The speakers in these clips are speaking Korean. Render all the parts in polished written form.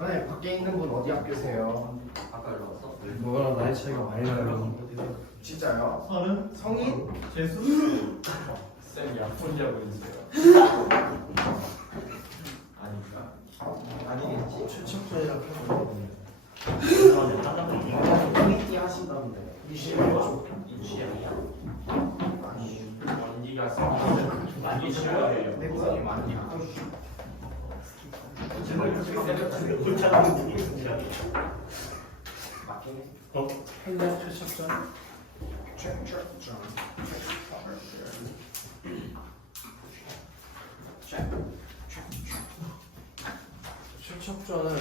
네, 밖에 있는 분 어디 학교세요? 아까 일로 왔어? 너랑 나이 차이가 많이 나요. 진짜요? 서른? 성인? 재수? 쌤 약혼자고 있어요. 아닌가? 아니겠지. 최첨단이랑 표정. 코미디 하신다는데. 21초. 이치양이야? 아니. 원기가 쌤 많이 싫어해요. 내 구성이 많냐? 맞긴 해. 헬멧 최첨단. 최첨단은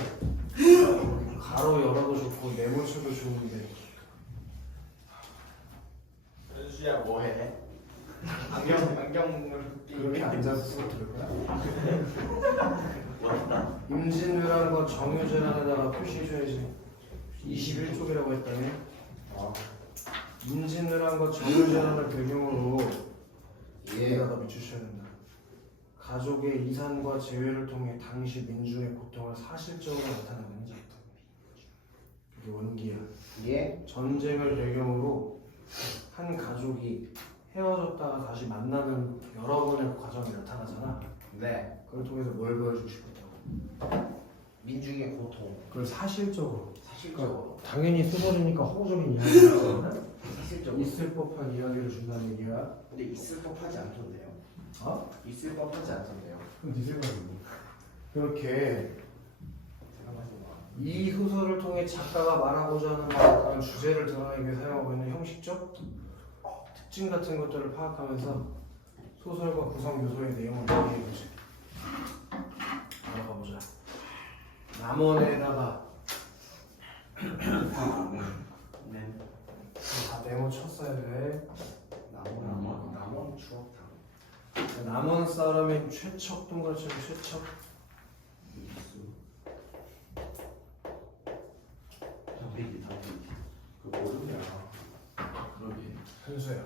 가로 열어도 좋고 네모쳐도 좋은데 현수야 뭐해? 안경을 그렇게 앉아서 쓰고 들을 거야? 임진왜란과 정유재란에다가 표시해줘야지. 21쪽이라고 했다네. 임진왜란과 정유재란을 배경으로 얘에다가 비추셔야 된다. 가족의 이산과 재회를 통해 당시 민중의 고통을 사실적으로 나타내는 작품. 그게 원기야. 예? 전쟁을 배경으로 한 가족이 헤어졌다가 다시 만나는 여러 번의 과정이 나타나잖아. 네. 그걸 통해서 뭘 보여주고 싶었다고? 민중의 고통. 그걸 사실적으로. 사실적으로. 당연히 소설이니까 허구적인 이야기가 사실적으로. 있을 법한 이야기를 준다는 얘기야. 근데 있을 법하지 않던데요. 어? 있을 법하지 않던데요. 그럼 네 생각이니? 그렇게 생각하지 마. 이 소설을 통해 작가가 말하고자 하는 그런 주제를 드러내기 위해 사용하고 있는 형식적 특징 같은 것들을 파악하면서 소설과 구성 요소의 내용을 이해해보자. 알아가보자. 남원에다가 네. 다 네모 쳤어야 돼. 남원 추억탕. 남원 사람인 최척 동그라치고 최척. 그 모르냐. 그러게 현수야.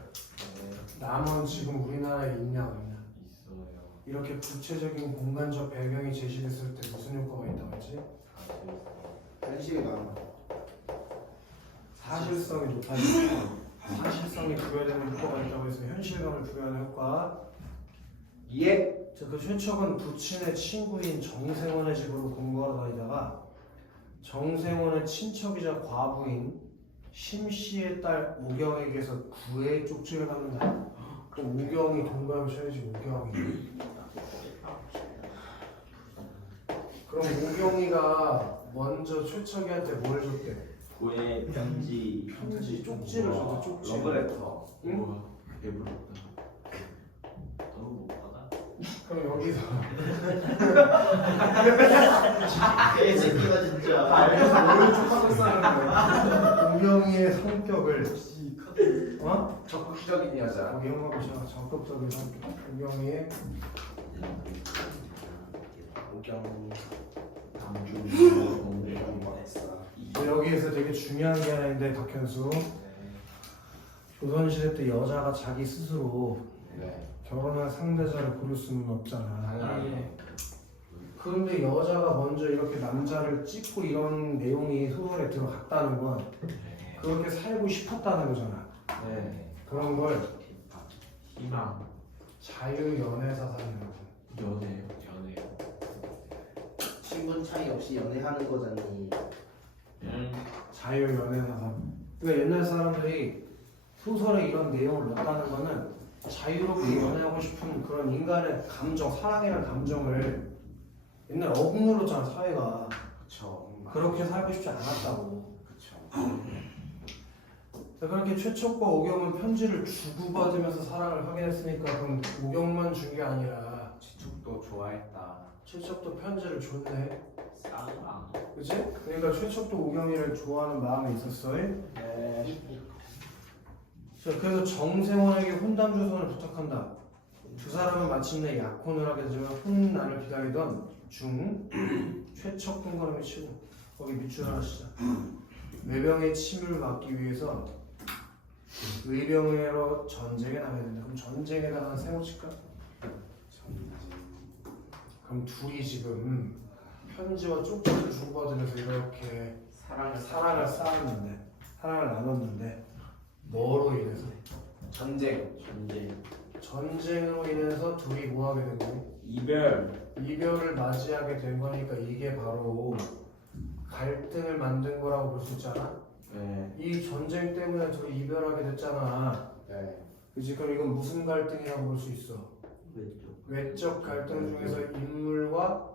남원 지금 우리나라에 있냐 없냐? 있어요. 이렇게 구체적인 공간적 배경이 제시됐을 때 무슨 효과가 있다고 했지? 현실감. 사실성이 높아지 사실성이 부여되는 효과가 있다고 해서 현실감을 부여하는 효과. 예? 자, 그 최척은 부친의 친구인 정생원의 집으로 공부하러 다니다가 정생원의 친척이자 과부인 심씨의 딸 우경에게서 구애의 쪽지를 받는다. 그럼 우경이 동감을 쳐야지. 우경이. 그럼 우경이가 먼저 최척이한테 뭘 줬대? 고해 편지 쪽지를 줬대. 쪽지. 러브레터. 응? 우와 배부르다. 너무 못 받아? 그럼 여기서 개새끼가 진짜. 알면서 오른쪽 하고 싸는 거야. 우경이의 성격을 적극적인 여자. 거기 형하고 제가 적극적인 성격. 우경이의 우경. 남주. 했어. 여기에서 되게 중요한 게 하나 있는데 박현수. 조선시대 때 여자가 자기 스스로 네. 결혼할 상대자를 고를 수는 없잖아. 당연히. 그런데 여자가 먼저 이렇게 남자를 찍고 이런 내용이 소설에 들어갔다는 건 그렇게 살고 싶었다는 거잖아. 네. 그런 걸 희망 자유연애사상이라고. 연애요. 신분 차이 없이 연애하는 거잖니. 자유연애사상. 그러니까 옛날 사람들이 소설에 이런 내용을 넣었다는 거는 자유롭게 연애하고 싶은 그런 인간의 감정, 사랑이라는 감정을 옛날에 억눌렀잖아, 사회가. 그쵸. 그렇게 살고 싶지 않았다고. 그쵸. 자, 그렇게 최척과 오경은 편지를 주고받으면서 사랑을 확인했으니까 그럼 오경만 준 게 아니라 지축도 좋아했다. 최척도 편지를 줬네. 쌍랑. 그치? 그러니까 최척도 오경이를 좋아하는 마음이 있었어. 네. 자, 그래서 정생원에게 혼담 주선을 부탁한다. 두 사람은 마침내 약혼을 하게 되지만 혼난을 기다리던 중 최척 동거를 치고 거기 밑줄 하나 치자. 외병의 침을 막기 위해서 의병으로 전쟁에 나가야 된다. 그럼 전쟁에다가 한 세모 칠까? 그럼 둘이 지금 편지와 쪽지를 주고받으면서 이렇게 사랑을 쌓았는데, 사랑을 나눴는데 뭐로 인해서? 전쟁으로 인해서 둘이 뭐하게 된 거니? 이별을 맞이하게 된 거니까 이게 바로 갈등을 만든 거라고 볼 수 있잖아. 네. 이 전쟁 때문에 둘이 이별하게 됐잖아. 네. 그치? 그럼 이건 무슨 갈등이라고 볼 수 있어? 외적 갈등 중에서 인물과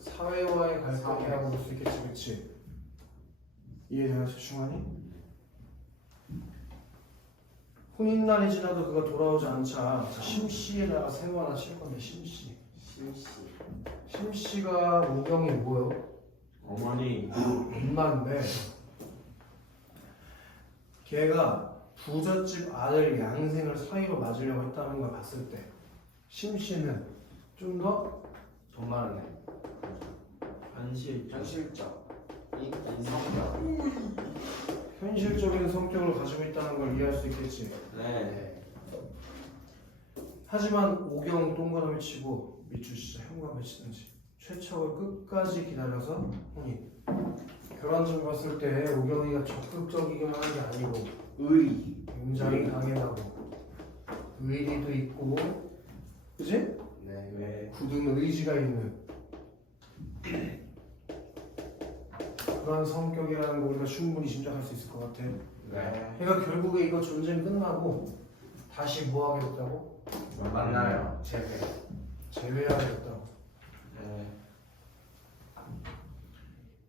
사회와의 갈등이라고 볼 수 있겠지, 그치? 이해되나, 최충환이? 혼인날이 지나도 그가 돌아오지 않자 심씨에다가 세모 하나 칠 건데, 심씨. 심씨가 우경이 뭐요? 어머니. 엄마인데 걔가 부잣집 아들 양생을 사이로 맞으려고 했다는 걸 봤을 때 심씨는 좀 더 돈 많은 애. 현실적. 인성적. 현실적인 성격을 가지고 있다는 걸 이해할 수 있겠지. 네. 하지만 오경 동그라미 치고 밑줄 진짜 현관에 치든지 최척을 끝까지 기다려서 혼인. 결혼증 봤을 때 오경이가 적극적이기만 한 게 아니고 의리. 굉장히 강해하고 의리도 있고, 그지? 네. 굳은 의지가 있는 그런 성격이라는 거 우리가 충분히 짐작할 수 있을 것 같아. 네. 그러니까 결국에 이거 전쟁 끝나고 다시 뭐 하게 됐다고? 만나요. 재회하게 됐다고. 네.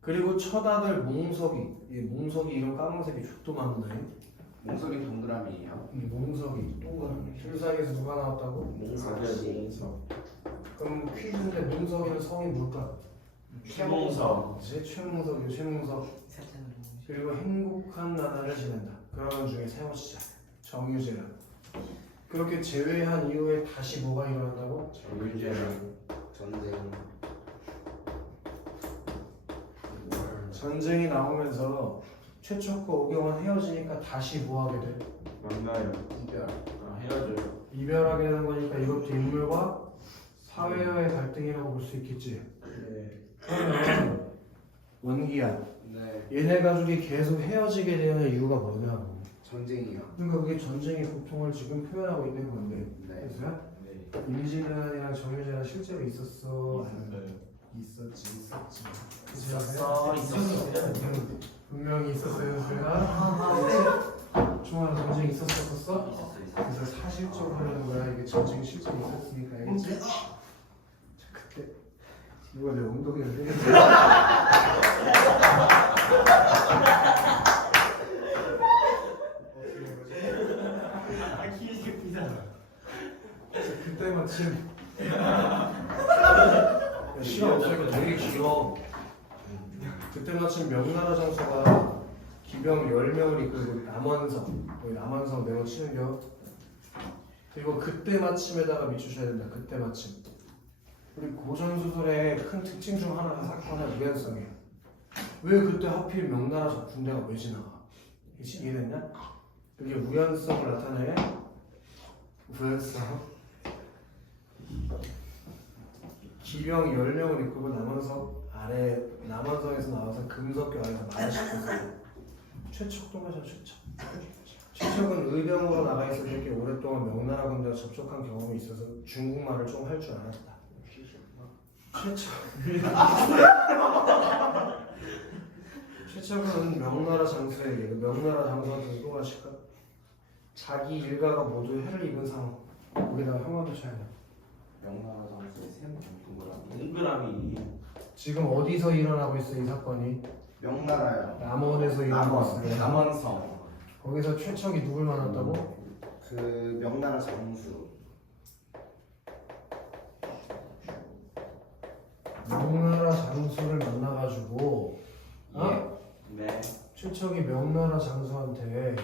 그리고 첫 아들 몽석이, 이 몽석이 이런 까만색이 족도 많네. 몽석이 동그라미예요. 몽석이 동그라미. 줄 사이에서 누가 나왔다고? 몽석이. 그럼 퀴즈인데 몽석이는 성이 뭘까? 최몽석. 최몽석이요, 최몽석. 그리고 행복한 나날을 지낸다. 그러는 중에 세 번째 정유재라. 그렇게 제외한 이후에 다시 뭐가 일어난다고? 전쟁이 나오면서 최척과 오경은 헤어지니까 다시 뭐하게 돼? 만나요. 이별. 헤어져요. 이별하게 되는 거니까 이것도 인물과 사회와의 갈등이라고 볼 수 있겠지. 네. 그러면 원기야, 네. 얘네 가족이 계속 헤어지게 되는 이유가 뭐냐고. 전쟁이요. 그러니까 그게 전쟁의 고통을 지금 표현하고 있는 건데. 네. 그래서 네. 임진왜란이랑 정유재랑 실제로 있었어? 네. 있었지. 있었어. 분명히 있었어요. 제가 중앙 전쟁 있었어? 그래서 사실적으로 하는 거야. 이게 전쟁 실제 있었으니까, 알겠지? 자, 그때 누가 내 엉덩이를 때렸어? 그때 마침 시간 없으니까 되게 길어. 그때 마침 명나라 장수가 기병 10명을 이끌고 남원성, 거기 남원성 내고 치는겨. 그리고 그때 마침에다가 미추셔야 된다. 그때 마침. 우리 고전소설의 큰 특징 중 하나가 사건의 우연성이야. 왜 그때 하필 명나라 군대가 왜 지나가? 이해됐냐? 그게 우연성을 나타내. 우연성. 기병 10명을 이끌고 남원성에서 나와서 금석교 안에서 말을 최척도 마셔. 최척은 의병으로 나가 있을 때 오랫동안 명나라 군대와 접촉한 경험이 있어서 중국말을 좀 할 줄 알았다. 최척은 명나라 장수에게, 명나라 장수한테 또 마실까? 자기 일가가 모두 해를 입은 상황. 거기다가 형광도 쳐야 돼. 명나라 장수의 세모 동그라미. 동그라미. 지금 어디서 일어나고 있어 이 사건이? 명나라요. 남원에서 일어나고 있어. 남원성. 거기서 최척이 누굴 만났다고? 그 명나라 장수. 명나라 장수를 만나가지고 네. 최척이 명나라 장수한테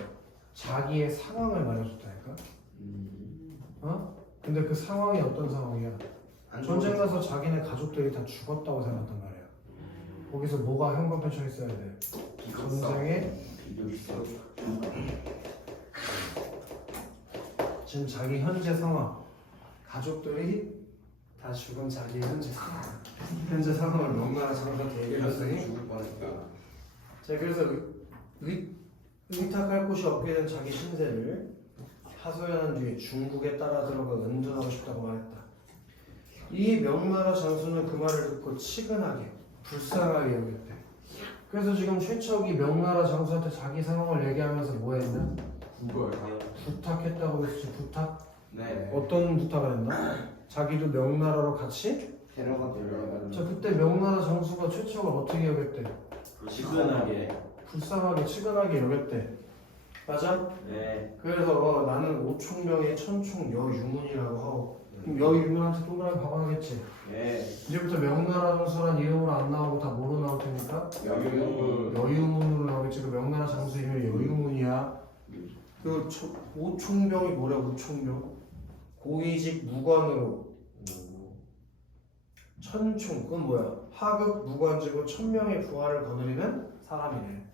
자기의 상황을 말해줬다니까? 근데 그 상황이 어떤 상황이야? 전쟁 가서 자기네 가족들이 다 죽었다고 생각했단 말이야. 거기서 뭐가 현관편처럼 있어야 돼? 전쟁에 지금 자기 현재 상황, 가족들이 다 죽은 자기 현재 상황을 명나라 장수한테 얘기해줬으니 죽을 뻔했다. 자 그래서 의탁할 곳이 없게 된 자기 신세를 하소연한 뒤에 중국에 따라 들어가 은둔하고 싶다고 말했다. 이 명나라 장수는 그 말을 듣고 치근하게 불쌍하게 여겼대. 그래서 지금 최척이 명나라 장수한테 자기 상황을 얘기하면서 뭐 했냐? 부탁했다고 했지. 부탁? 네. 어떤 부탁을 했나? 자기도 명나라로 같이? 데려가려고. 자 그때 명나라 장수가 최척을 어떻게 여겼대? 시근하게. 불쌍하게 치근하게 여겼대. 맞아? 네. 그래서 나는 오총명의 천총 여유문이라고 하고 그럼 여유문한테 동그라미 박아야겠지. 네. 이제부터 명나라 장수란 이름으로 안 나오고 다 뭐로 나올 테니까 여유문으로 나오겠지. 그 명나라 장수 이름이 여유문이야. 그 오총명이 뭐래? 오총명 고위직 무관으로 천총 그건 뭐야? 하급 무관직으로 천명의 부하를 거느리는 사람이네.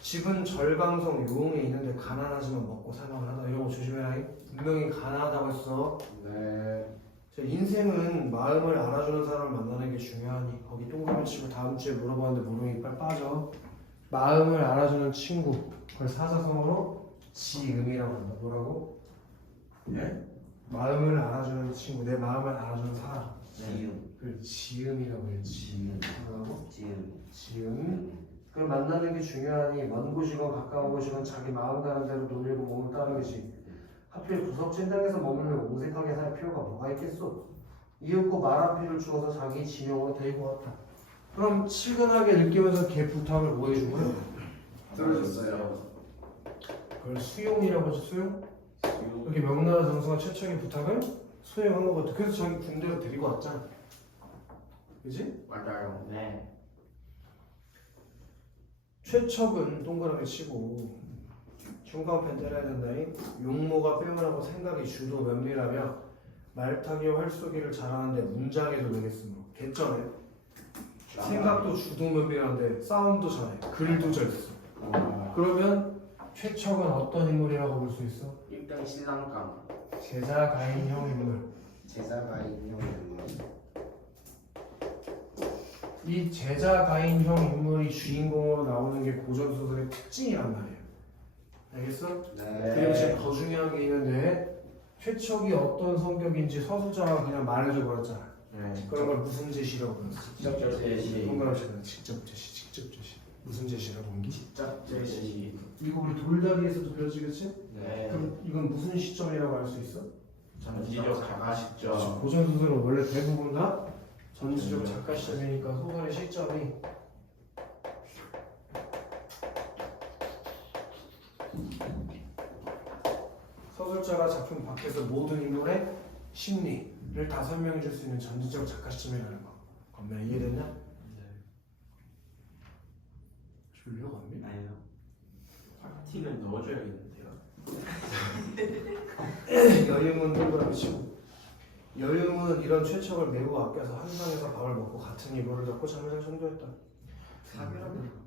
집은 절강성 요응에 있는데 가난하지만 먹고 살만을 하다. 이런 거 조심해라. 분명히 가난하다고 했어. 네. 자, 인생은 마음을 알아주는 사람을 만나는 게 중요하니 거기 동그라미 치고 다음 주에 물어봤는데 물음이 이빨 빠져. 마음을 알아주는 친구 그걸 사자성어로 지음이라고 한다. 뭐라고? 네? 마음을 알아주는 친구 내 마음을 알아주는 사람 지음. 그 지음이라고 해요. 지음. 뭐라고? 지음. 지음. 그걸 만나는 게 중요하니 먼 곳이건 가까운 곳이건 자기 마음 가는 대로 돌리고 몸을 따르듯이 하필 구석진당에서 머물며 옹색하게 살 필요가 뭐가 있겠소. 이윽고 말 한 피를 주어서 자기 진영으로 데리고 왔다. 그럼 치근하게 느끼면서 걔 부탁을 뭐 해준 거야? 떨어졌어요. 그걸 수용이라고 하죠. 수용? 이렇게 명나라 장수가 최척의 부탁을 수용한 것 같아. 그래서 자기 군대로 데리고 왔잖아. 그지? 맞아요. 네. 최척은 동그라미 치고 중간펜 때려야 된다니 용모가 빼어나고 생각이 주도 면밀하며 말타기와 활쏘기를 잘하는데 문장에도 되겠으므로 개쩌네. 생각도 주도 면밀한데 싸움도 잘해. 글도 잘 써. 그러면 최척은 어떤 인물이라고 볼 수 있어? 일당 신랑감. 제자 가인형 인물. 제자가 인형이었나? 이 제자 가인형 인물이 주인공으로 나오는 게 고전 소설의 특징이란 말이에요. 알겠어? 그리고 지금 더 중요한 게 있는데 최척이 어떤 성격인지 서술자가 그냥 말해줘 버렸잖아. 네. 그런 걸 무슨 제시라고 불렀어? 직접 제시. 동그라미 치면 직접 제시. 무슨 제시라고 한 게? 직접 제시. 이거 우리 돌다리에서도 배워지겠지? 네. 그럼 이건 무슨 시점이라고 할 수 있어? 전지적 작가 시점. 고전 소설은 원래 대부분 다 전지적 작가 시점이니까 소설의 시점이 서술자가 작품 밖에서 모든 인물의 심리를 다 설명해 줄 수 있는 전지적 작가 시점이라는 거. 건면 이해됐냐? 네. 졸려 건면? 아니요. 파티는 넣어줘야겠는데요. 여유문 동그라미 치고 여유문은 이런 최척을 매우 아껴서 한상에서 밥을 먹고 같은 이불을 덮고 잠을 잘 정도했다. 사귀라면.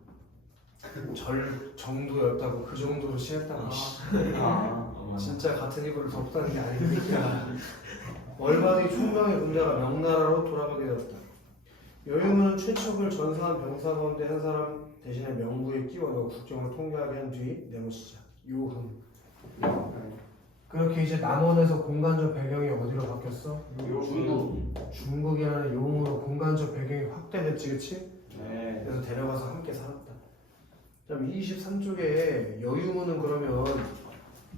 절 정도였다고 그 정도로 취했다고. 진짜 같은 이불을 덮다는 게 아니니까. 얼마 뒤 총명의 군대가 명나라로 돌아가게 되었다. 여유문은 최척을 전사한 병사 가운데 한 사람 대신에 명부에 끼워넣어 국정을 통제하게 한 뒤 내모시자. 요함. 그렇게 이제 남원에서 공간적 배경이 어디로 바뀌었어? 중국이라는 용어로 공간적 배경이 확대됐지, 그치? 네. 그래서 데려가서 함께 살았다. 그다음 23쪽에 여유문은 그러면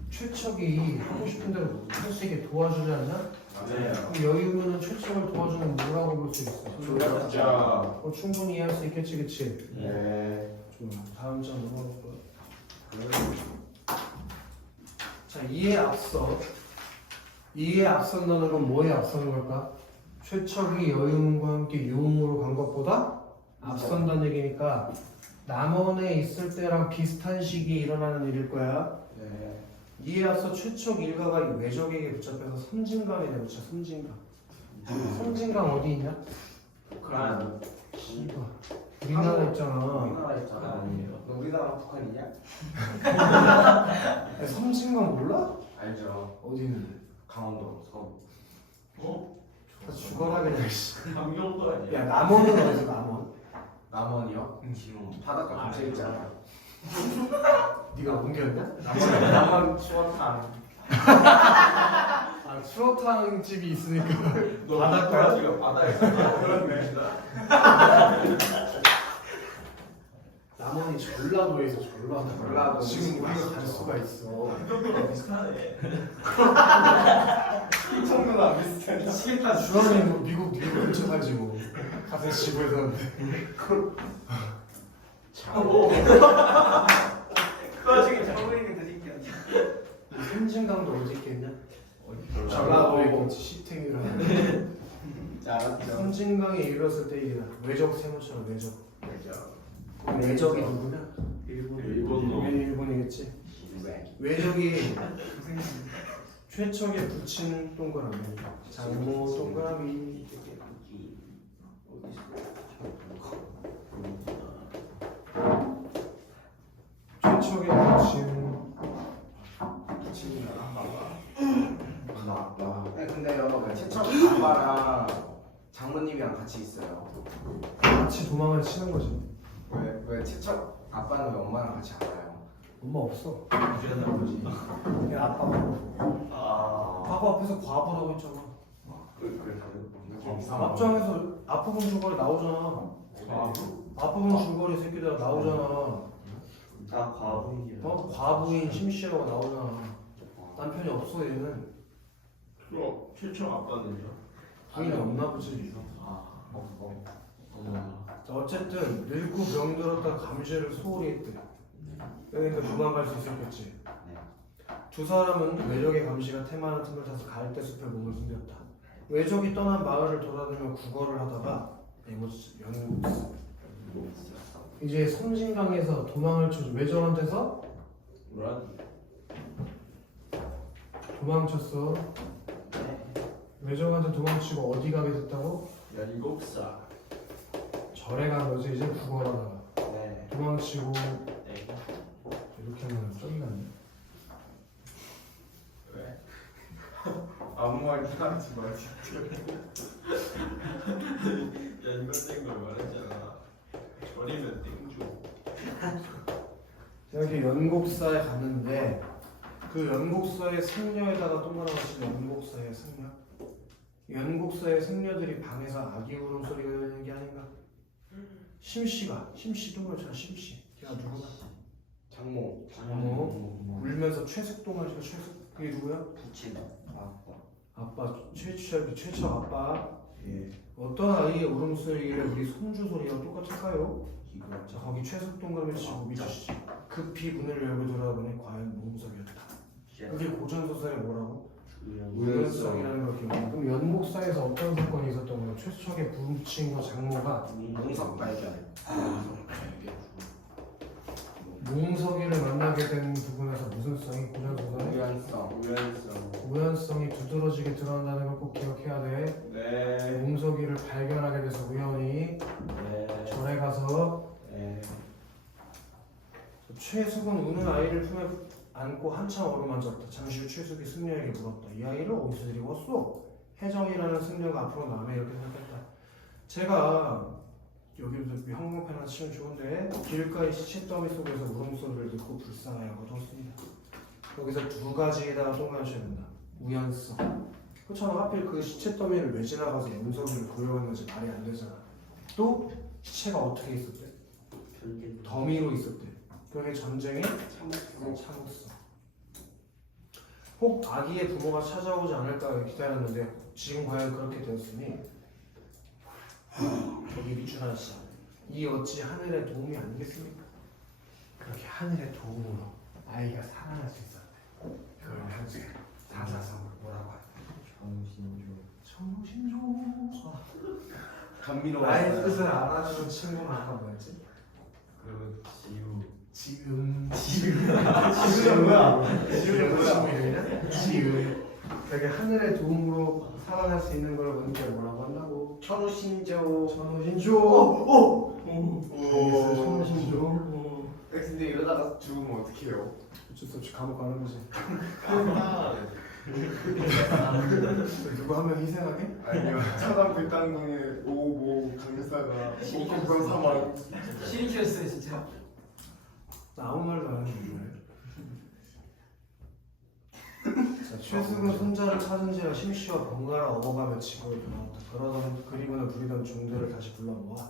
최척이 하고 싶은 대로 할 수 있게 도와주지 않나? 네. 그럼 여유문은 최척을 도와주는 뭐라고 볼 수 있어? 조력자. 충분히 이해할 수 있겠지, 그치? 네. 좋아. 다음 장 넘어갈 거야. 자, 이에 앞선다는 건 뭐에 앞서는 걸까? 최척이 여유문과 함께 용으로 간 것보다 앞선다는 얘기니까 남원에 있을 때랑 비슷한 시기에 일어나는 일일 거야. 네. 이에 앞서 최척 일가가 이 외적에게 붙잡혀서 섬진강에 내놓자. 섬진강. 섬진강 어디 있냐? 북한. 씨발. 우리나라 있잖아. 우리나라 있잖아. 아니에요. 우리나라 북한이냐? 섬진강 몰라? 알죠. 어디 있는데? 강원도 섬. 어? 다 죽어라 그냥. 씨. 감경도 아니야. 야 남원은 어디서 남원? 남원이요? 바닷가 근처에 있잖아. 네가 옮겼냐? 남원 추어탕. 아 추어탕 집이 있으니까. 너 바닷가야? 지금 바다에서 그렇네. 남원이 전라도에서 전라도. 지금 우리가 갈 수가 있어. 비슷하네. 성도는 안 비슷해. 미치겠다. 주원이 뭐 미국 근처 살지 뭐. 같은 지구에 사는데. 그 와중에 잘못 있는 그 새끼야. 섬진강도 어디 있겠냐? 어디 전라도에 있겠지 시탱이라는. 자, 알았죠. 섬진강에 이르렀을 때 일이다. 외적 세무처럼 외적. 외적이 누구냐? 일본어. 일본이겠지. 왜? 외적이 최척에 붙인 동그라미. 장모 동그라미. 최척에 붙인 네, 근데요, 그 최첨 아빠랑 장모님이랑 같이 있어요. 같이 도망을 치는 거지. 왜 최첨 아빠는 왜 엄마랑 같이 안 가요? 엄마 없어. 유전한 거지. 그냥 아빠가. 아. 아빠 앞에서 과부라고 했잖아. 그래 앞장에서 앞부분 줄거리 나오잖아. 앞부분 줄거리 새끼들 나오잖아. 나 과부인이야. 과부인 심씨라고 나오잖아. 남편이 없어 얘는. 그럼 최초 아빠는요? 부인이 없나 보지. 자, 어쨌든 늙고 병들었다 감시를 소홀히 했대. 그러니까 도망갈 수 있었겠지. 두 사람은 외적의 감시가 테마하는 틈을 타서 갈대 숲에 몸을 숨겼다. 외적이 떠난 마을을 돌아다니며 구걸을 하다가 이제 섬진강에서 도망을 쳐 외적한테서 도망쳤어. 외적한테 도망치고 어디 가게 됐다고? 연곡사. 절에 간 거지. 이제 구걸하다가 네. 도망치고 이렇게 하면 쫄리네. 왜? 아무 말도 하지 마 진짜. 연관된 걸 말했잖아. 절이면 땡주. 여기 연곡사에 갔는데 그 연곡사의 승려에다가 동그라미 친 연곡사의 승려. 연곡사의 승려들이 방에서 아기 울음소리가 들리는 게 아닌가? 심씨 동그라미 심씨. 걔가 누구나? 장모. 울면서 최숙동을 지금 최숙 그게 누구야? 부친. 아빠 최초 아빠. 예. 어떤 아이의 울음소리를 우리 손주 소리와 똑같을까요? 자 거기 최숙 동그라미 치고 미주씨. 급히 문을 열고 들어가보니 과연 모음석이었다. 그게 고전 소설에 뭐라고? 우연성이라는 걸 기억해. 그럼 연곡사에서 어떤 사건이 있었던 거야? 최수척의 부친과 장모가 몽석 발견. 몽석이를 만나게 된 부분에서 무슨 성이 고전 소설에 우연성. 우연성이 두드러지게 드러난다는 걸 꼭 기억해야 돼. 네. 몽석이를 발견하게 돼서 우연히 절에 가서 최숙은 우는 아이를 품에 안고 한참 어루만졌다. 잠시 후 최숙이 승려에게 물었다. 이 아이를 어디서 데리고 왔어? 혜정이라는 승려가 앞으로 남에 이렇게 생각했다. 제가 여기부터 항공편 하나 치면 좋은데 길가의 시체 더미 속에서 울음소리를 듣고 불쌍하여 거두었습니다. 여기서 두 가지에다가 동그라미 쳐야 된다. 우연성. 그렇잖아. 하필 그 시체 더미를 왜 지나가서 연소리를 구려왔는지 말이 안 되잖아. 또 시체가 어떻게 있었대? 더미로 있었대. 그게 전쟁의 참혹성. 혹 아기의 부모가 찾아오지 않을까 기다렸는데 지금 과연 그렇게 되었으니 저기 미춘환 씨, 이 어찌 하늘의 도움이 아니겠습니까? 그렇게 하늘의 도움으로 아이가 살아날 수 있었대. 그걸 한수 사사성으로 뭐라고 하냐? 정신조. 감미로워. 나의 뜻을 알아주는 친구는 아까 뭐였지? 그 지금 지금 뭐야? 지금 뭐야? 지금 그게 하늘의 도움으로 살아날 수 있는 걸 보니까 뭐라고 한다고? 천우신조. 천우신조. 근데 이러다가 죽으면 어떡해요? 어쩔 수 없이 감옥 가는 거지. 누구 한 명 희생하게? 아니요. 차단 불당동의 오모 강사가 공공 사망. 시리켰어요 진짜. 나 아무 말도 안 하는 거예요. 자, 최수근 손자를 찾은지라 심씨와 번갈아 어가며 지구에 돌아왔다. 그러던 그리고는 부리던 종들을 다시 불러 모아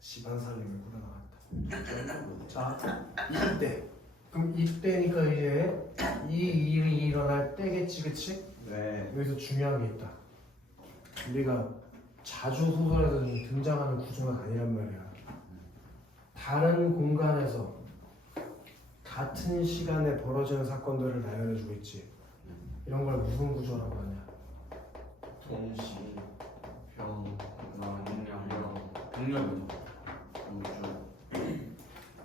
집안 살림을 꾸려나갔다. 자, 이때. 그럼 이때니까 이제 이 일이 일어날 때겠지, 그치? 네. 여기서 중요한 게 있다. 우리가 자주 소설에서 등장하는 구조가 아니란 말이야. 다른 공간에서 같은 시간에 벌어지는 사건들을 나열해주고 있지. 이런 걸 무슨 구조라고 하냐? 동시 병 능량 병력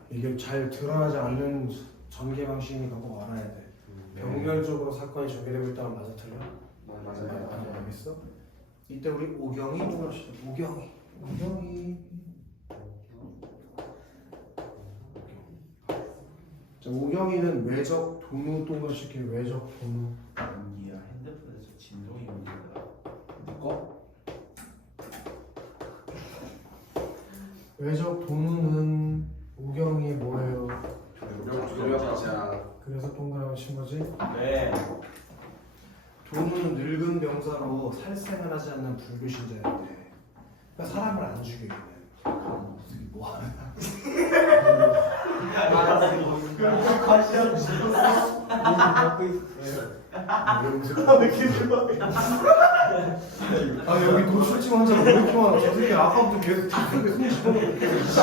이게 잘 드러나지 않는 전개 방식이니까 꼭 알아야 돼. 병렬적으로 사건이 전개되고 있다면 맞아 틀려? 맞아요. 알겠어? 이때 우리 오경이 불러시다. 오경이. 자, 오경이는 외적 동무 동그랗게 외적 동무. 언니야 핸드폰에서 진동이 옵니다. 거? 외적 동무는 오경이 뭐예요? 조력자. 그래서 동그라미 친 거지? 네. 동무는 늙은 병사로 살생을 하지 않는 불교 신자였대. 그러니까 사람을 안 죽이게. 뭐 하는? 왜 이렇게 좋아해? 아 여기 노출증 환자가 왜 이렇게 많아? 저 새끼 아까부터 계속 뒷속에 손 집어넣고 계속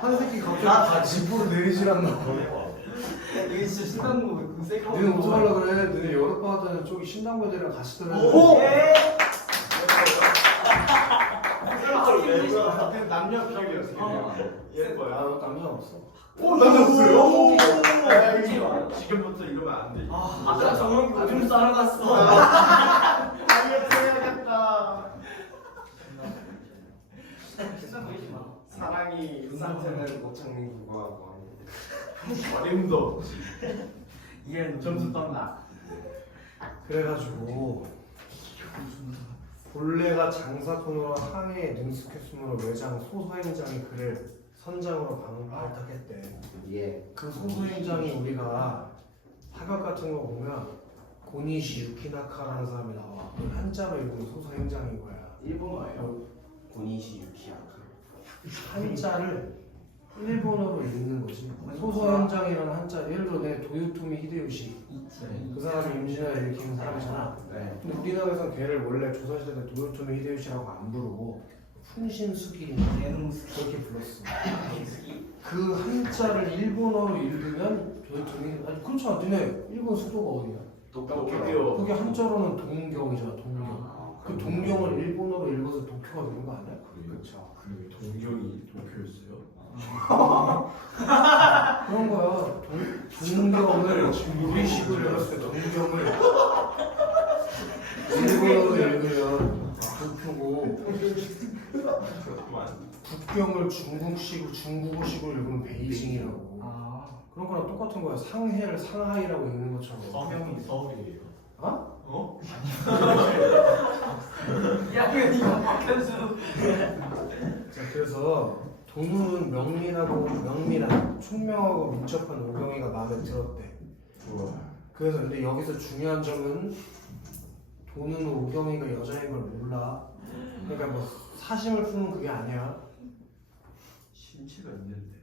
한 새끼 갑자기 다 집으로 내리질 않나 봐. 이게 진짜 신나는 거 그 세이커. 너는 어떡하려고 그래? 너네 여름방학 저기 신당부 애들이랑 같이 들어야 오! 돼. 남녀 비율이 어떻게 돼요? 예뻐요. 아 남자 없어. 오 남자 없어요. 지금부터 이러면 안 돼. 아까 정영이 오줌 싸러 갔어. 다이어트 해야겠다. 신나 보이지 마. 사랑이 상태는 오창민 국어하고 어림도 이해는 점수 떴나? 그래가지고 본래가 장사꾼으로 항해에 능숙했으므로 외장 소소행장이 그를 선장으로 발탁했대. 예. 그 소소행장이 우리가 사격 같은 거 보면 고니시 유키나카라는 사람이 나와. 그 한자로 읽으면 소소행장인 거야. 일본어예요. 고니시 유키야카. 한자를 일본어로 읽는 거지. 소소행장이라는 한자, 예를 들어 내 도요토미 히데요시 그 사람이 임진왜란을 일으키는 사람이잖아. 네. 근데 우리나라에서는 걔를 원래 조선시대 때 도요토미 히데요시라고 안 부르고 푼신수기 그렇게 불렀어. 그 한자를 일본어로 읽으면 도요토미 아니 그렇잖아. 니네 일본 수도가 어디야? 도쿄. 그게 한자로는 동경이잖아. 동경. 그 동경을 일본어로 읽어서 도쿄가 되는 거 아니야? 그렇죠. 그리고 동경이 도쿄였어요? 그런 거야. 동경을 우리식으로 열었을 때 동경을 일본어로 읽으면 도쿄고 북경을 중국어식으로 읽으면 베이징이라고. 그런 거랑 똑같은 거야. 상해를 상하이라고 읽는 것처럼. 서명이 서울이에요. 어? 야 이거 박현수. 자, 그래서 동우는 명밀한 총명하고 민첩한 오경이가 마음에 들었대. 그래서 근데 여기서 중요한 점은 도는 오경이가 여자인 걸 몰라. 그러니까 뭐 사심을 푸는 그게 아니야. 심취가 있는데.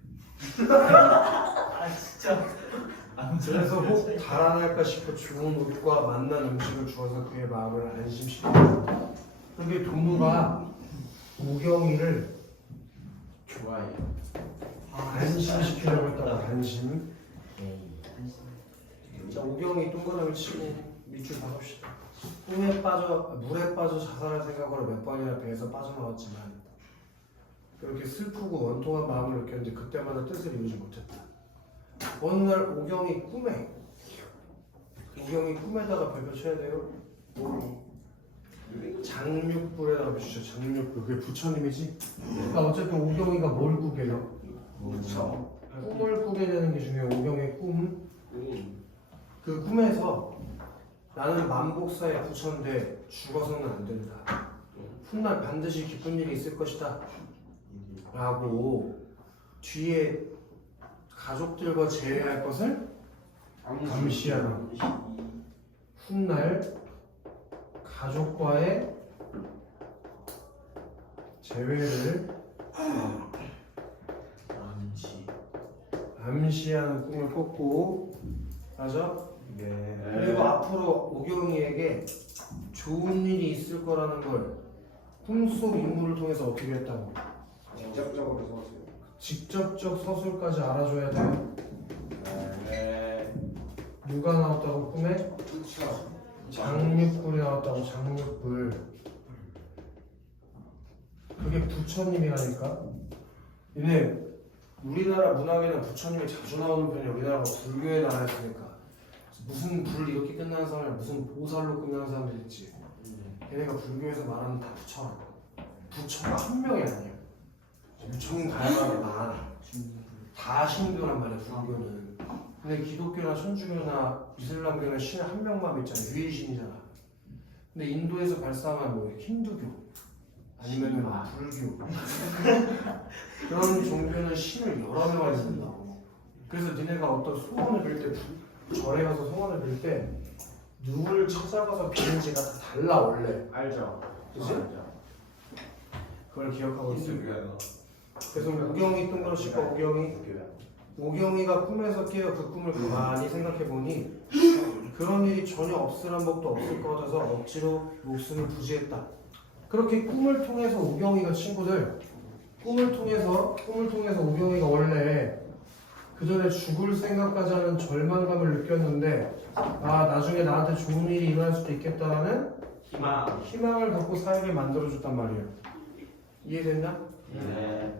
아 진짜. 그래서 혹 달아날까 싶어 좋은 옷과 맛난 음식을 주어서 그의 마음을 안심시켰다. 그게 도누가 오경이를 좋아해요. 안심시키려고 했다고. 안심. 자, 오경이 동그라미 치고 밑줄 봐봅시다. 물에 빠져 자살할 생각으로 몇 번이나 배에서 빠져나왔지만 그렇게 슬프고 원통한 마음을 느꼈는데 그때마다 뜻을 이루지 못했다. 어느 날 오경이 꿈에다가 별표 쳐야 돼요. 장육불에다가 붙이죠. 장육불. 그게 부처님이지. 그러니까 어쨌든 오경이가 뭘 꾸게요? 그렇죠. 꿈을 꾸게 되는 게 중요해요. 오경의 꿈. 그 꿈에서 나는 만복사에 부처인데 죽어서는 안 된다. 훗날 반드시 기쁜 일이 있을 것이다. 라고 뒤에 가족들과 제외할 것을 감시하라. 훗날 가족과의 제외를 암시하는 꿈을 꿨고, 맞아? 네. 그리고 앞으로 오경이에게 좋은 일이 있을 거라는 걸 꿈속 인물을 통해서 어떻게 했다고? 직접적으로 써주세요. 직접적 서술까지 알아줘야 돼. 네. 누가 나왔다고 꿈에? 그쵸. 장육불이 나왔다고. 장육불. 그게 부처님이라니까. 근데 우리나라 문학에는 부처님이 자주 나오는 편이 우리나라가 불교의 나라였으니까 무슨 불 이렇게 끝나는 사람이 무슨 보살로 끝나는 사람들 있지. 얘네가 불교에서 말하는 다 부처라고. 부처가 한 명이 아니야. 엄청 다양하게 많아. 다 신교란 말이야, 불교는. 근데 기독교나 천주교나 이슬람교는 신은 한 명만 있잖아. 유일신이잖아. 근데 인도에서 발상한 뭐 힌두교 아니면은 불교 그런 종교는 신을 여러 명을 쓴다고. 그래서 니네가 어떤 소원을 빌 때, 절에 가서 소원을 빌 때 누굴 찾아가서 비는지가 다 달라 원래. 알죠. 그치? 알죠. 그걸 기억하고 있어. 힌두교야. 그래서 오경이 뜬 것일까. 오경이가 꿈에서 깨어 그 꿈을 가만히 생각해보니 그런 일이 전혀 없을 한법도 없을 것 같아서 억지로 목숨을 부지했다. 그렇게 꿈을 통해서 오경이가 친구들, 꿈을 통해서 오경이가 원래 그 전에 죽을 생각까지 하는 절망감을 느꼈는데, 아 나중에 나한테 좋은 일이 일어날 수도 있겠다라는 희망을 갖고 살게 만들어줬단 말이에요. 이해됐나? 네.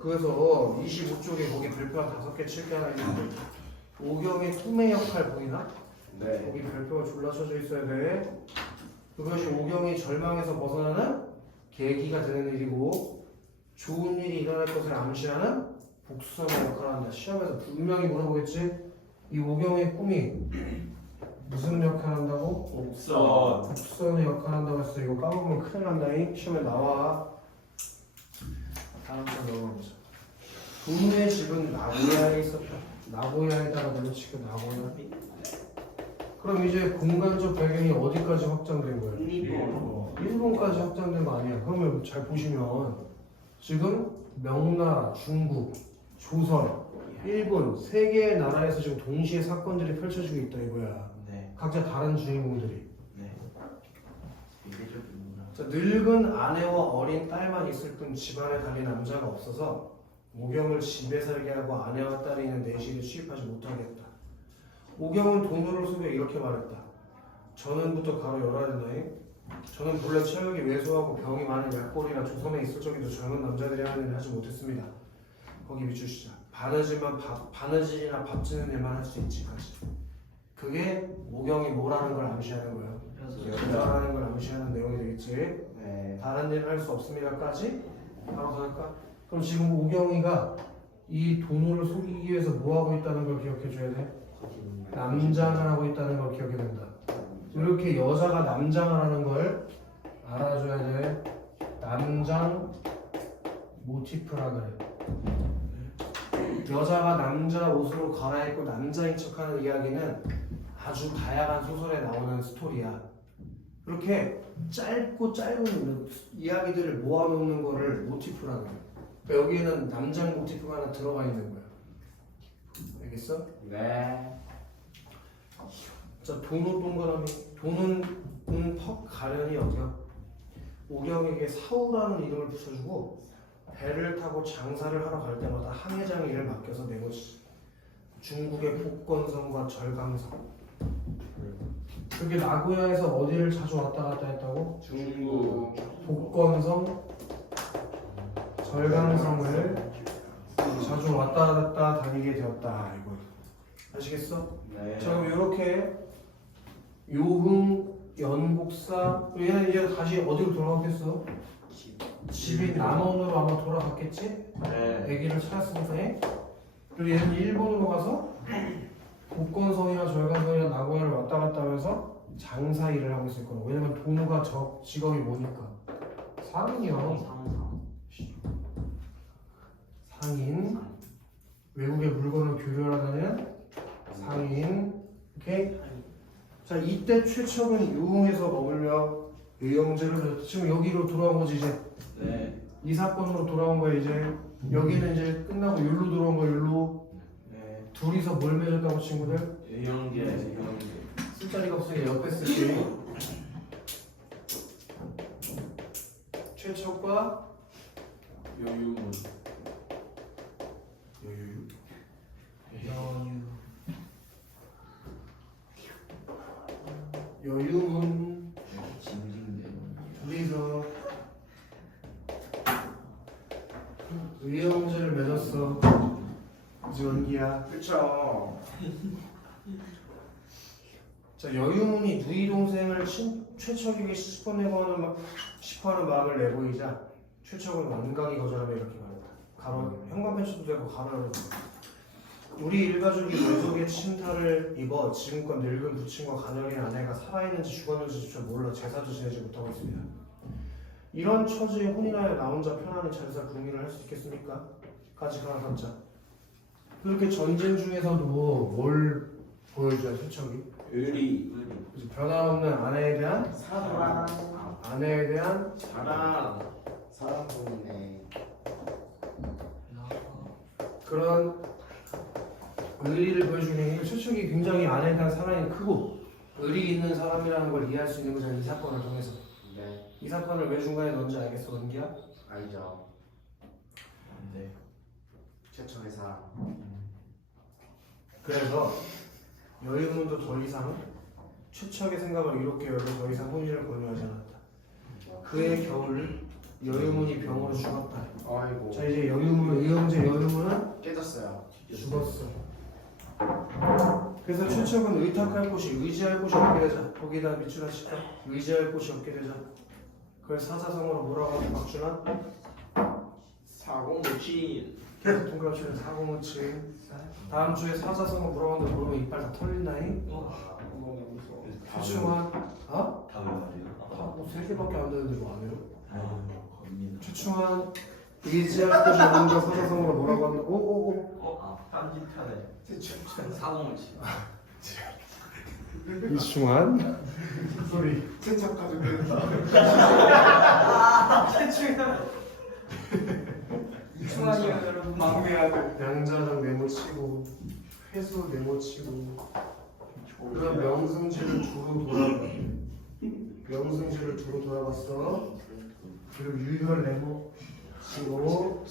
그래서 25쪽에 거기 별표가 5개, 7개 하나 있는데 오경의 꿈의 역할 보이나? 네. 거기 별표가 졸라 쳐져 있어야 돼. 그것이 오경이 절망에서 벗어나는 계기가 되는 일이고 좋은 일이 일어날 것을 암시하는 복선의 역할을 한다. 시험에서 분명히 물어보겠지? 이 오경의 꿈이 무슨 역할을 한다고? 복선의 역할을 한다고 했어. 이거 까먹으면 큰일 난다잉. 시험에 나와. 다음 장 넘어가보자. 도누의 집은 나고야에 있었다. 나고야에다가 내려치고 나고야. 그럼 이제 공간적 배경이 어디까지 확장된 거예요? 일본까지 확장된 거 아니야. 그러면 잘 보시면 지금 명나라, 중국, 조선, 일본 세 개의 나라에서 지금 동시에 사건들이 펼쳐지고 있다 이거야. 네. 각자 다른 주인공들이. 네. 자, 늙은 아내와 어린 딸만 있을 뿐 집안에 달린 남자가 없어서 오경을 집에 살게 하고 아내와 딸이 있는 내실에 취입하지 못하겠다. 오경은 도누를 속여 이렇게 말했다. 저는부터 가로 열어야 되나요? 저는 본래 체력이 왜소하고 병이 많은 약골이나 조선에 있을 적에도 젊은 남자들이 하는 일을 하지 못했습니다. 거기 밑줄 시작. 바느질이나 밥 짓는 일만 할 수 있지까지. 그게 오경이 뭐라는 걸 암시하는 거예요. 여자라는 걸 암시하는 내용이 되겠지. 네. 다른 일을 할 수 없습니다까지 바로 갈까? 그럼 지금 오경이가 이 도누를 속이기 위해서 뭐 하고 있다는 걸 기억해 줘야 돼? 남장을 하고 있다는 걸 기억해야 된다. 이렇게 여자가 남장을 하는 걸 알아줘야 돼. 남장 모티프라 그래. 여자가 남자 옷으로 갈아입고 남자인 척하는 이야기는 아주 다양한 소설에 나오는 스토리야. 그렇게 짧고 짧은 이야기들을 모아놓는 거를 모티프라는 거야. 그러니까 여기에는 남장 모티프가 하나 들어가 있는 거야. 알겠어? 네. 자, 도노 동그라미. 도는 퍽 가련이 어디야? 오경에게 사우라는 이름을 붙여주고 배를 타고 장사를 하러 갈 때마다 항해장 일을 맡겨서 내고지. 중국의 복건성과 절강성. 그게 나고야에서 어디를 자주 왔다 갔다 했다고? 중국. 복건성, 절강성을 자주 왔다 갔다 다니게 되었다. 이거 아시겠어? 네. 자, 그럼 이렇게 요흥, 연곡사, 얘는 이제 다시 어디로 돌아갔겠어? 집이 남원으로 아마 돌아갔겠지? 네. 아기를 찾았으니까. 그리고 얘는 일본으로 가서 복건성이나 절강성이나 나고야를 왔다 갔다 하면서 장사 일을 하고 있을 거라고. 왜냐면 도무가 직업이 뭐니까 상인이요. 상인. 외국에 물건을 교류하다는 상인. 오케이. 자, 이때 최척은 유흥에서 머물며 의형제를 지금 여기로 돌아온 거지 이제. 네. 이 사건으로 돌아온 거야 이제. 여기는 이제 끝나고 율로 들어온 거야 율로. 네. 둘이서 뭘 맺었다고 친구들? 유형제. 쓸자리가 없으니까 옆에 쓸게. 최척과 여유문. 여유문 짐진대. 둘이서 의형제를 맺었어. 이제 원기야. 그쵸. 자, 여유문이 누이 동생을 최척에게 싶어하는 마음을 내보이자 최척은 완강히 거절하며 이렇게 말했다. 가로 현관 펜쳐도 되고 가로로. 우리 일가족이 외국의 침탈을 입어 지금껏 늙은 부친과 가녀린 아내가 살아있는지 죽었는지조차 몰라 제사도 지내지 못하고 있습니다. 이런 처지에 혼인하여 나 혼자 편안히 자리사 궁리를 할 수 있겠습니까? 까지 하나 삼자. 그렇게 전쟁 중에서도 뭘 보여줘야 최척이? 의리. 변함없는 아내에 대한 사랑. 아내에 대한 사랑. 사랑 보이네. 그런 의리를 보여주는 게 최척이 굉장히 아내에 대한 사랑이 크고 의리 있는 사람이라는 걸 이해할 수 있는 거잖아. 이 사건을 통해서. 네. 이 사건을 왜 중간에 넣은지 알겠어, 은기야? 알죠. 네. 최첨의 사랑. 그래서 여유문도 더 이상 최척의 생각을 이롭게 여겨 더 이상 혼인을 권유하지 않았다. 그의 겨울 여유문이 병으로 죽었다. 아이고. 자, 이제 의형제 여유문은 깨졌어요. 죽었어. 그래서 최척은 의탁할 곳이 의지할 곳이 없게 되자. 거기다 밑줄 하실까? 의지할 곳이 없게 되자. 그걸 사자성어로 뭐라고 하지? 박준환? 사공무치. 동그라치는 사고무침. 다음 주에 사자성어 뭐라고 하는데 모르면 이빨 다 털린다잉? 최충환? 어? 다왜 말이야? 뭐 3개밖에 안 되는데 뭐 안 해요? 겁니다. 최충환 의지할 곳이 없는데 사자성어로 뭐라고 하는데 아, 딴짓하네. 사고무치. 이충환? 소리. 세척 가지고 최충현. 이충환이요 여러분. 막내 아들. 양자장 네모치고 회수 네모치고 그런 명승지를 두루 돌아봤어. 그리고 유혈 네모치고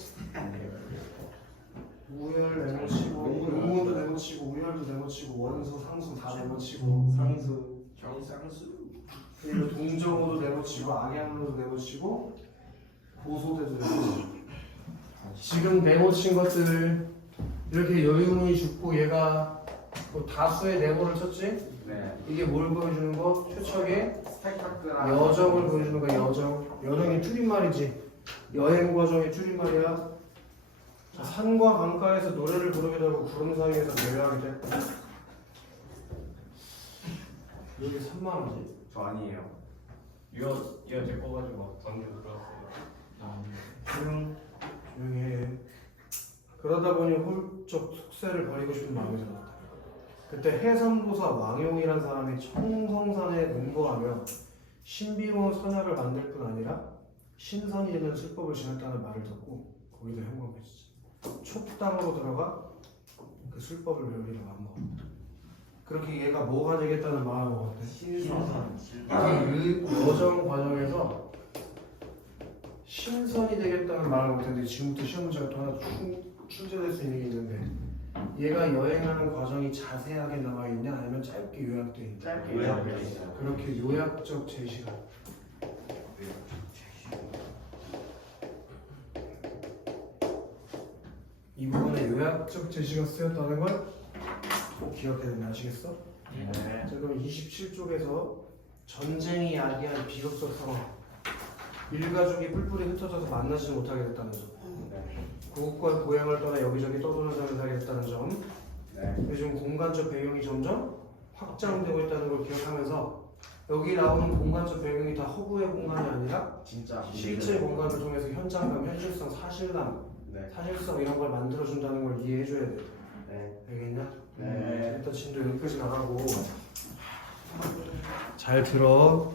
우혈 네모치고 음모도 네모치고 우혈도 네모치고 원수 상수 다 네모치고 상수. 정상수. 그리고 동정호도 네모치고 악양로도 네모치고 보소대도 네모치고 지금 네모친 것들 이렇게 여유문이 죽고 얘가 뭐 다수의 네모를 쳤지? 네. 이게 뭘 보여주는 거? 최척의 스펙타클한. 여정을 보여주는 거야. 여정의 줄임말이지. 여행 과정의 줄임말이야. 자, 산과 강가에서 노래를 부르기도 하고 구름 사이에서 노래하게 돼. 여기 3만 원이지? 저 아니에요. 이거 제거 가지고 전주 들어왔어요. 조용히 해. 그러다 보니 훌쩍 속세를 버리고 싶은 마음이 들었다. 그때 해산보사 왕용이란 사람이 청성산에 농거하며 신비로운 선약을 만들 뿐 아니라 신선이 되는 술법을 지녔다는 말을 듣고 거기도 현관했지. 촉당으로 들어가 그 술법을 배우기로 마음먹었다. 그렇게 얘가 뭐가 되겠다는 마음을 먹었대. 신선. 그 여정 과정에서 신선이 되겠다는 말을 못했는데 지금부터 시험 문제가 또 하나 출제될 수 있는 게 있는데 얘가 여행하는 과정이 자세하게 나와 있냐 아니면 짧게 요약돼 있냐. 짧게 요약돼 있어요. 그렇게 요약적 제시가. 이 부분에 요약적 제시가 쓰였다는 걸 꼭 기억해야 된다. 아시겠어? 네. 자, 그럼 27쪽에서 전쟁이 야기한 비극적 상황. 일가족이 뿔뿔이 흩어져서 만나지 못하게 됐다는 점. 네. 고국과 고향을 떠나 여기저기 떠도는 삶을 살게 됐다는 점. 네. 요즘 공간적 배경이 점점 확장되고 있다는 걸 기억하면서 여기 나오는 공간적 배경이 다 허구의 공간이 아니라 진짜 실제 공간을 통해서 현장감, 현실성, 사실감, 네. 사실성 이런 걸 만들어준다는 걸 이해해줘야 돼. 네. 알겠냐? 네. 일단 진도 여기까지 나가고 잘 들어.